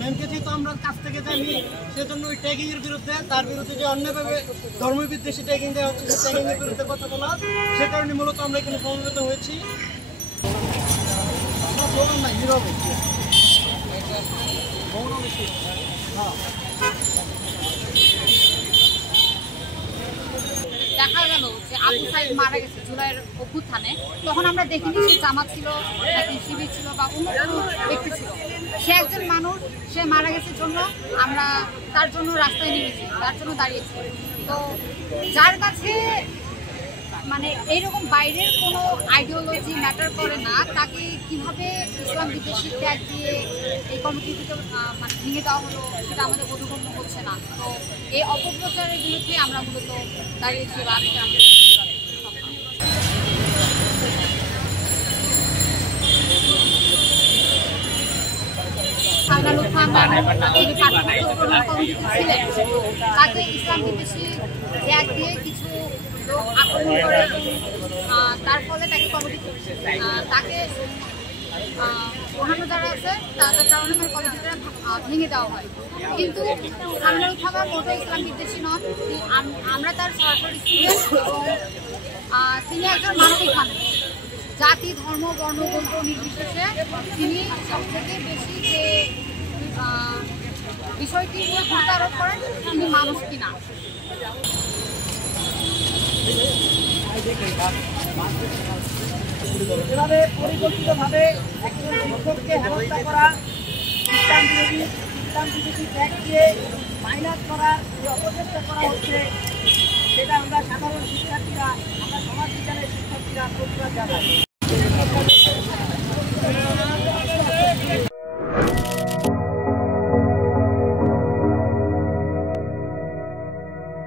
ম্যামকে যেহেতু আমরা কাছ থেকে জানি, সেজন্য ওই ট্যাগিং এর বিরুদ্ধে, তার বিরুদ্ধে যে অন্যভাবে ধর্মবিদ্বেষী ট্যাগিং দেওয়া হচ্ছে, সেই ট্যাগিং এর বিরুদ্ধে কথা বলা, সে কারণে মূলত আমরা এখানে সমবেত হয়েছি। দেখা গেল যে আবু সাইদ মারা গেছে জুলাইয়ের অভ্যুত্থানে, তখন আমরা দেখিনি সে জামাত ছিল নাকি শিবির ছিল বা অন্য কোনো ব্যক্তি ছিল। সে একজন মানুষ, সে মারা গেছে জন্য আমরা তার জন্য রাস্তায় নেমেছি, তার জন্য দাঁড়িয়েছি। তো যার কাছে মানে এইরকম বাইরের কোনো আইডিওলজি ম্যাটার করে না, তাকে কিভাবে ইসলাম বিদ্বেষী ট্যাগ দিয়ে এই কমিটি থেকে মানে ভেঙে দেওয়া হলো, সেটা আমাদের বোধগম্য হচ্ছে না। তো এই অপপ্রচারের বিরুদ্ধে আমরা মূলত দাঁড়িয়েছি বা আজকে আমাদের তাকে ইসলাম বিদ্বেষী ট্যাগ দিয়ে কিছু লোক আক্রমণ করে, তার ফলে তাকে কমিটি তাকে অন্যান্য যারা আছে তাদের কারণে কমিটিটা ভেঙে দেওয়া হয়। কিন্তু সামনের খাবার মোটো ইসলাম বিদ্বেষী নন, আমরা তার সরকারি স্টুডেন্ট এবং তিনি একজন মানবিক মানুষ। জাতি, ধর্ম, বর্ণ, গোত্র নির্বিশেষে তিনি সবথেকে বেশি যে বিষয়টি নিয়ে গুরুত্ব আরোপ করেন তিনি মানুষ কিনা। এভাবে পরিকল্পিতভাবে একজন শিক্ষককে হেনস্থা করা, ইসলাম বিরোধী ট্যাগ দিয়ে মাইনাস করার যে অপচেষ্টা করা হচ্ছে, সেটা আমরা সাধারণ শিক্ষার্থীরা, আমরা সমাজ বিজ্ঞানের শিক্ষার্থীরা প্রতিবাদ জানাই।